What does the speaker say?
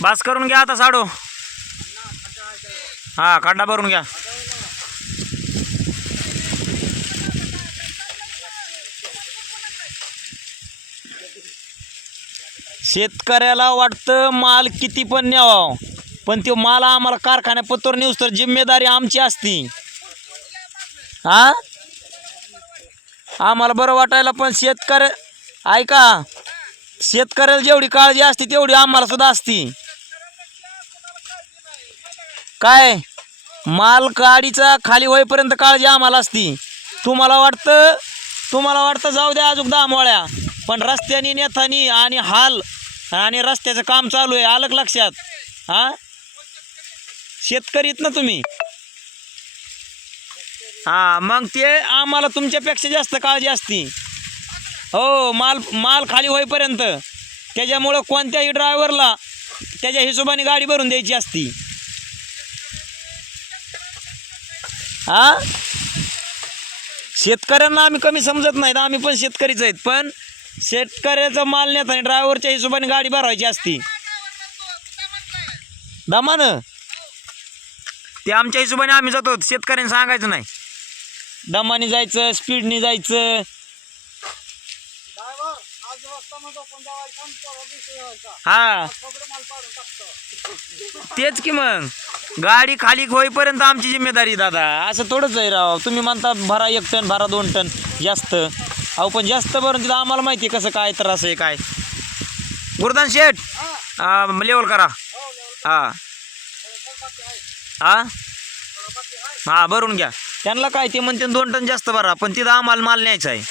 बास करून घ्या आता साडू. हा खड्डा भरून घ्या. शेतकऱ्याला वाटतं माल किती पण न्यावा पण तो माल आम्हाला कारखान्यापत्तर नेऊस तर जिम्मेदारी आमची असती. हा? आम्हाला बरं वाटायला पण शेतकऱ्या ऐका शेतकऱ्याला जेवढी काळजी असते तेवढी आम्हाला सुद्धा असती. काय? माल गाडीचा खाली होईपर्यंत काळजी आम्हाला असती. तुम्हाला वाटतं? तुम्हाला वाटतं जाऊ द्या अजून दहा मोळ्या. पण रस्त्याने नेथानी आणि हाल आणि रस्त्याचं काम चालू आहे आलं लक्षात? हा? शेतकरीत ना तुम्ही? हा मग ते आम्हाला तुमच्यापेक्षा जास्त काळजी असती. हो माल माल खाली होईपर्यंत त्याच्यामुळं कोणत्याही ड्रायव्हरला त्याच्या हिशोबाने गाडी भरून द्यायची असती. हा शेतकऱ्यांना आम्ही कमी समजत नाहीत आम्ही पण शेतकरीच आहेत पण शेतकऱ्याचा माल नेत आणि ड्रायव्हरच्या हिशोबाने गाडी भरवायची असती. दमान? ते आमच्या हिशोबाने आम्ही जातो शेतकऱ्यांनी सांगायचं नाही. दमाने जायचं स्पीडने जायचं हा. तेच की मग. गाडी खाली होईपर्यंत आमची जिम्मेदारी दादा. असं थोडंच आहे राव. तुम्ही म्हणता भरा एक टन भरा दोन टन जास्त. अहो पण जास्त भरून तिथं आम्हाला माहिती आहे कसं काय तर असं आहे काय. गुरुदान शेठ हा. लेवल करा. हो हा. हा? हा भरून घ्या. त्यांना काय ते म्हणते दोन टन जास्त भरा पण तिथं आम्हाला माल न्यायचा आहे.